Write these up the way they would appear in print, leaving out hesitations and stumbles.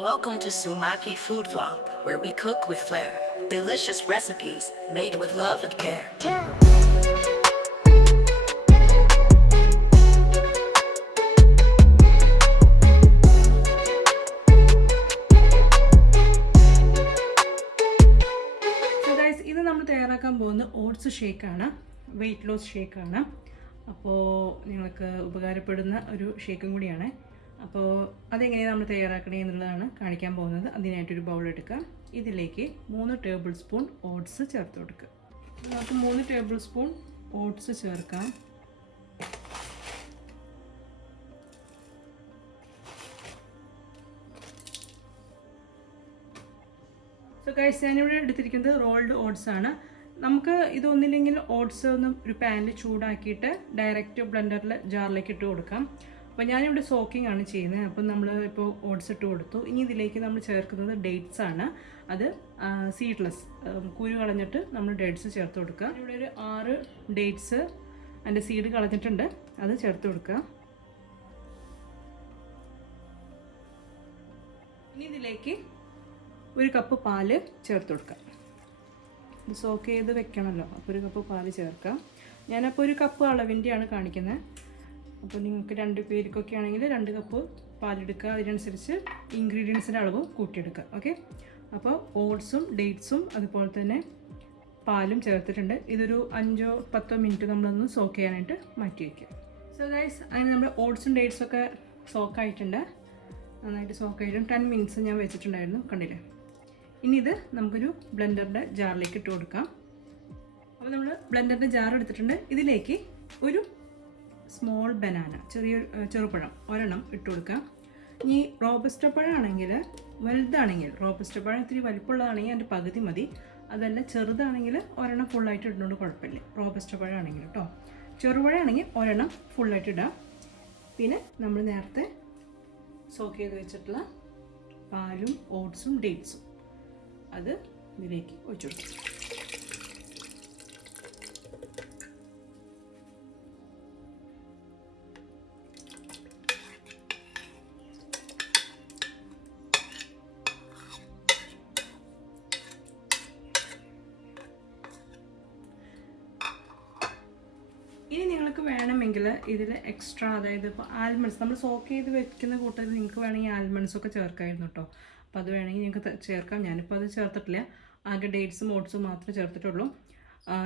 Welcome to Sumaki Food Vlog, where we cook with flair. Delicious recipes made with love and care. So guys, ഇത് നമ്മൾ തയ്യാറാക്കാൻ പോകുന്ന oats ഷേക്കാണ്, weight loss ഷേക്കാണ്. അപ്പോൾ നിങ്ങൾക്ക് ഉപകാരപ്പെടുന്ന ഒരു ഷേക്കും കൂടിയാണ്. അപ്പോൾ അതെങ്ങനെയാണ് നമ്മൾ തയ്യാറാക്കണേ എന്നുള്ളതാണ് കാണിക്കാൻ പോകുന്നത്. അതിനായിട്ടൊരു ബൗൾ എടുക്കുക. ഇതിലേക്ക് 3 ടേബിൾ സ്പൂൺ ഓട്സ് ചേർത്ത് കൊടുക്കുക. നമുക്ക് 3 ടേബിൾ സ്പൂൺ ഓട്സ് ചേർക്കാം. സോ ഗൈസ്, ഞാനിവിടെ എടുത്തിരിക്കുന്നത് റോൾഡ് ഓട്സ് ആണ്. നമുക്ക് ഇതൊന്നില്ലെങ്കിൽ ഓട്സ് ഒന്ന് ഒരു പാനിൽ ചൂടാക്കിയിട്ട് ഡയറക്റ്റ് ബ്ലെൻഡറിൽ ജാറിലേക്ക് ഇട്ട് കൊടുക്കാം. അപ്പോൾ ഞാനിവിടെ സോക്കിംഗ് ആണ് ചെയ്യുന്നത്. അപ്പം നമ്മൾ ഇപ്പോൾ ഓട്സ് ഇട്ട് കൊടുത്തു. ഇനി ഇതിലേക്ക് നമ്മൾ ചേർക്കുന്നത് ഡേറ്റ്സ് ആണ്. അത് സീഡ്ലെസ്, കുരു കളഞ്ഞിട്ട് നമ്മൾ ഡേറ്റ്സ് ചേർത്ത് കൊടുക്കുക. ഇവിടെ ഒരു 6 ഡേറ്റ്സ് അതിൻ്റെ സീഡ് കളഞ്ഞിട്ടുണ്ട്, അത് ചേർത്ത് കൊടുക്കുക. ഇനി ഇതിലേക്ക് 1 കപ്പ് പാല് ചേർത്ത് കൊടുക്കാം. ഇത് സോക്ക് ചെയ്ത് വെക്കണമല്ലോ, അപ്പോൾ 1 കപ്പ് പാല് ചേർക്കാം. ഞാനപ്പോൾ 1 കപ്പ് അളവിൻ്റെയാണ് കാണിക്കുന്നത്. അപ്പോൾ നിങ്ങൾക്ക് 2 പേർക്കൊക്കെ ആണെങ്കിൽ 2 കപ്പ് പാലെടുക്കുക. അതിനനുസരിച്ച് ഇൻഗ്രീഡിയൻസിൻ്റെ അളവ് കൂട്ടിയെടുക്കുക. ഓക്കെ, അപ്പോൾ ഓട്സും ഡേറ്റ്സും അതുപോലെ തന്നെ പാലും ചേർത്തിട്ടുണ്ട്. ഇതൊരു 5-10 മിനിറ്റ് നമ്മളൊന്ന് സോക്ക് ചെയ്യാനായിട്ട് മാറ്റി വയ്ക്കുക. സോ ഗൈസ്, അങ്ങനെ നമ്മുടെ ഓട്സും ഡേറ്റ്സൊക്കെ സോക്കായിട്ടുണ്ട്, നന്നായിട്ട് സോക്കായിട്ടും 10 മിനിറ്റ്സ് ഞാൻ വെച്ചിട്ടുണ്ടായിരുന്നു, കണ്ടില്ലേ. ഇനി ഇത് നമുക്കൊരു ബ്ലെൻഡറിൻ്റെ ജാറിലേക്ക് ഇട്ട് കൊടുക്കാം. അപ്പോൾ നമ്മൾ ബ്ലെൻഡറിൻ്റെ ജാർ എടുത്തിട്ടുണ്ട്. ഇതിലേക്ക് ഒരു സ്മോൾ ബനാന, ചെറുപഴം ഒരെണ്ണം ഇട്ട് കൊടുക്കാം. ഇനി റോബസ്റ്റ പഴമാണെങ്കിൽ, വലുതാണെങ്കിൽ റോബസ്റ്റ പഴം ഇത്തിരി വലിപ്പമുള്ളതാണെങ്കിൽ അതിൻ്റെ പകുതി മതി. അതല്ല ചെറുതാണെങ്കിൽ ഒരെണ്ണം ഫുള്ളായിട്ട് ഇടുന്നതുകൊണ്ട് കുഴപ്പമില്ല. റോബസ്റ്റ പഴമാണെങ്കിൽ കേട്ടോ. ചെറുപഴമാണെങ്കിൽ ഒരെണ്ണം ഫുള്ളായിട്ട് ഇടാം. പിന്നെ നമ്മൾ നേരത്തെ സോക്ക് ചെയ്ത് വെച്ചിട്ടുള്ള പാലും ഓട്സും ഡേറ്റ്സും അത് ഇതിലേക്ക് ഒഴിച്ചു കൊടുക്കും. ഇനി നിങ്ങൾക്ക് വേണമെങ്കിൽ ഇതിൽ എക്സ്ട്രാ, അതായത് ഇപ്പോൾ ആൽമണ്ട്സ് നമ്മൾ സോക്ക് ചെയ്ത് വെക്കുന്ന കൂട്ടത്തിൽ നിങ്ങൾക്ക് വേണമെങ്കിൽ ആൽമണ്ട്സൊക്കെ ചേർക്കായിരുന്നു കേട്ടോ. അപ്പോൾ അത് വേണമെങ്കിൽ നിങ്ങൾക്ക് ചേർക്കാം. ഞാനിപ്പോൾ അത് ചേർത്തിട്ടില്ല, ആകെ ഡേറ്റ്സും ഓട്സും മാത്രമേ ചേർത്തിട്ടുള്ളൂ.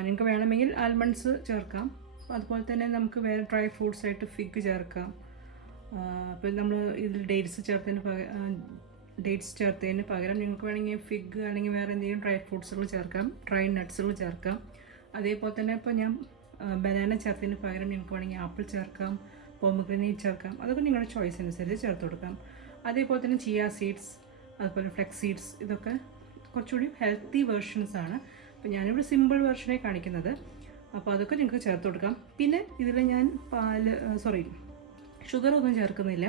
നിങ്ങൾക്ക് വേണമെങ്കിൽ ആൽമണ്ട്സ് ചേർക്കാം. അതുപോലെ തന്നെ നമുക്ക് വേറെ ഡ്രൈ ഫ്രൂട്ട്സ് ആയിട്ട് ഫിഗ് ചേർക്കാം. അപ്പോൾ നമ്മൾ ഇതിൽ ഡേറ്റ്സ് ചേർത്തതിന് പകരം നിങ്ങൾക്ക് വേണമെങ്കിൽ ഫിഗ് അല്ലെങ്കിൽ വേറെ എന്തെങ്കിലും ഡ്രൈ ഫ്രൂട്ട്സുകൾ ചേർക്കാം, ഡ്രൈ നട്ട്സുകൾ ചേർക്കാം. അതേപോലെ തന്നെ ഇപ്പോൾ ഞാൻ ബനാന ചേർത്തതിന് പകരം നിങ്ങൾക്ക് വേണമെങ്കിൽ ആപ്പിൾ ചേർക്കാം, പോമഗ്രാനേറ്റ് ചേർക്കാം. അതൊക്കെ നിങ്ങളുടെ ചോയ്സ് അനുസരിച്ച് ചേർത്ത് കൊടുക്കാം. അതേപോലെ തന്നെ ചിയ സീഡ്സ്, അതുപോലെ ഫ്ലെക്സ് സീഡ്സ്, ഇതൊക്കെ കുറച്ചുകൂടി ഹെൽത്തി വേർഷൻസ് ആണ്. അപ്പോൾ ഞാനിവിടെ സിമ്പിൾ വേർഷനെ കാണിക്കുന്നത്. അപ്പോൾ അതൊക്കെ നിങ്ങൾക്ക് ചേർത്ത് കൊടുക്കാം. പിന്നെ ഇതിൽ ഞാൻ ഷുഗർ ഒന്നും ചേർക്കുന്നില്ല.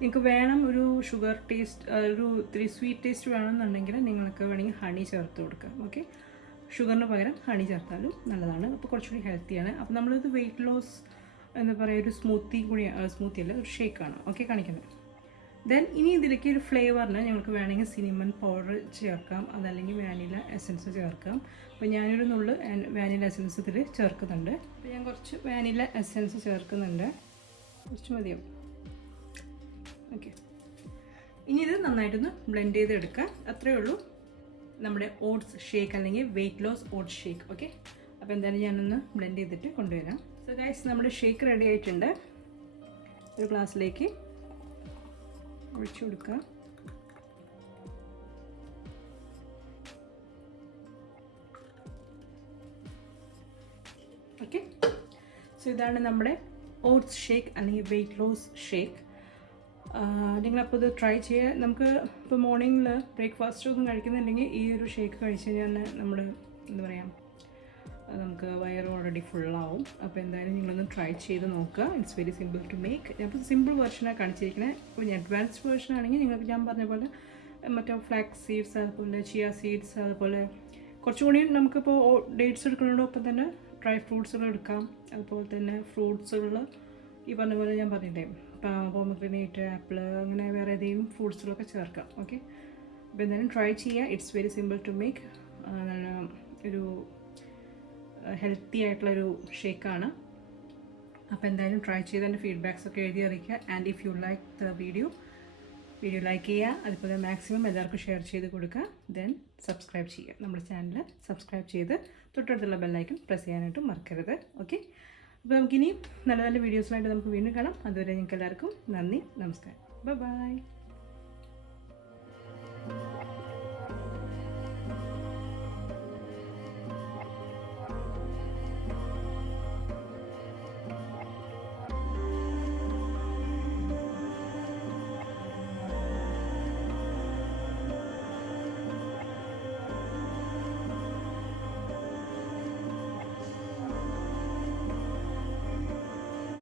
നിങ്ങൾക്ക് വേണം ഒരു ഷുഗർ ടേസ്റ്റ്, ഒരു ഇത്തിരി സ്വീറ്റ് ടേസ്റ്റ് വേണമെന്നുണ്ടെങ്കിൽ നിങ്ങൾക്ക് വേണമെങ്കിൽ ഹണി ചേർത്ത് കൊടുക്കാം. ഓക്കെ, ഷുഗറിന് പകരം ഹണി ചേർത്താലും നല്ലതാണ്. അപ്പോൾ കുറച്ചുകൂടി ഹെൽത്തിയാണ്. അപ്പോൾ നമ്മളിത് വെയിറ്റ് ലോസ് എന്താ പറയുക, ഒരു സ്മൂത്തി അല്ല, ഒരു ഷേക്കാണ് ഓക്കെ കാണിക്കുന്നത്. ദെൻ ഇനി ഇതിലേക്ക് ഒരു ഫ്ലേവറിന് ഞങ്ങൾക്ക് വേണമെങ്കിൽ സിനിമൺ പൗഡർ ചേർക്കാം, അതല്ലെങ്കിൽ വാനില എസൻസ് ചേർക്കാം. അപ്പോൾ ഞാനൊരു നുള്ള് വാനില എസൻസ് ഇതിൽ ചേർക്കുന്നുണ്ട്. അപ്പോൾ ഞാൻ കുറച്ച് വാനില എസൻസ് ചേർക്കുന്നുണ്ട്, കുറച്ച് മതിയോ. ഓക്കെ, ഇനി ഇത് നന്നായിട്ടൊന്ന് ബ്ലെൻഡ് ചെയ്തെടുക്കാം. അത്രയേ ഉള്ളൂ നമ്മുടെ ഓട്സ് ഷേക്ക്, അല്ലെങ്കിൽ weight loss oats shake. Okay, അപ്പോൾ എന്തായാലും ഞാനൊന്ന് ബ്ലെൻഡ് ചെയ്തിട്ട് കൊണ്ടുവരാം. സോ ഗൈസ്, നമ്മുടെ ഷേക്ക് റെഡി ആയിട്ടുണ്ട്. ഒരു ഗ്ലാസ്സിലേക്ക് ഒഴിച്ചു കൊടുക്കുക. ഓക്കെ, സോ ഇതാണ് നമ്മുടെ ഓട്സ് ഷേക്ക് അല്ലെങ്കിൽ വെയിറ്റ് ലോസ് ഷേക്ക്. നിങ്ങളപ്പോൾ ഇത് ട്രൈ ചെയ്യുക. നമുക്ക് ഇപ്പോൾ മോർണിംഗിൽ ബ്രേക്ക്ഫാസ്റ്റ് ഒന്നും കഴിക്കുന്നുണ്ടെങ്കിൽ ഈ ഒരു ഷേക്ക് കഴിച്ച് കഴിഞ്ഞാൽ നമ്മൾ എന്താ പറയുക, നമുക്ക് വയറ് ഓൾറെഡി ഫുള്ളാവും. അപ്പോൾ എന്തായാലും നിങ്ങളൊന്ന് ട്രൈ ചെയ്ത് നോക്കുക. It's very simple to make. അപ്പോൾ സിമ്പിൾ വെർഷനാണ് കാണിച്ചിരിക്കുന്നത്. അപ്പോൾ ഞാൻ അഡ്വാൻസ്ഡ് വെർഷൻ ആണെങ്കിൽ നിങ്ങൾക്ക് ഞാൻ പറഞ്ഞ പോലെ മറ്റേ ഫ്ലാക്സ് സീഡ്സ്, അതുപോലെ ചിയ സീഡ്സ്, അതുപോലെ കുറച്ചുകൂടി നമുക്കിപ്പോൾ ഡേറ്റ്സ് എടുക്കുന്നതോടൊപ്പം തന്നെ ഡ്രൈ ഫ്രൂട്ട്സുകൾ എടുക്കാം. അതുപോലെ തന്നെ ഫ്രൂട്ട്സുകൾ ഈ പറഞ്ഞ പോലെ ഞാൻ പറഞ്ഞില്ലേ, പോമഗ്രനേറ്റ്, ആപ്പിൾ, അങ്ങനെ വേറെ ഏതെങ്കിലും ഫ്രൂട്ട്സിലൊക്കെ ചേർക്കാം. ഓക്കെ, അപ്പോൾ എന്തായാലും ട്രൈ ചെയ്യുക. It's very simple to make. നല്ല ഒരു ഹെൽത്തി ആയിട്ടുള്ളൊരു ഷേക്കാണ്. അപ്പോൾ എന്തായാലും ട്രൈ ചെയ്ത് എൻ്റെ ഫീഡ്ബാക്സ് ഒക്കെ എഴുതി അറിയിക്കുക. And if you like the video like ചെയ്യുക, അതുപോലെ മാക്സിമം എല്ലാവർക്കും ഷെയർ ചെയ്ത് കൊടുക്കുക. ദെൻ സബ്സ്ക്രൈബ് ചെയ്യുക. നമ്മുടെ ചാനൽ സബ്സ്ക്രൈബ് ചെയ്ത് തൊട്ടടുത്തുള്ള ബെല്ലൈക്കൺ പ്രസ് ചെയ്യാനായിട്ട് മറക്കരുത്. ഓക്കെ, അപ്പോൾ നമുക്കിനി നല്ല നല്ല വീഡിയോസുമായിട്ട് നമുക്ക് വീണ്ടും കാണാം. അതുവരെ നിങ്ങൾക്ക് എല്ലാവർക്കും നന്ദി, നമസ്കാരം, ബൈ.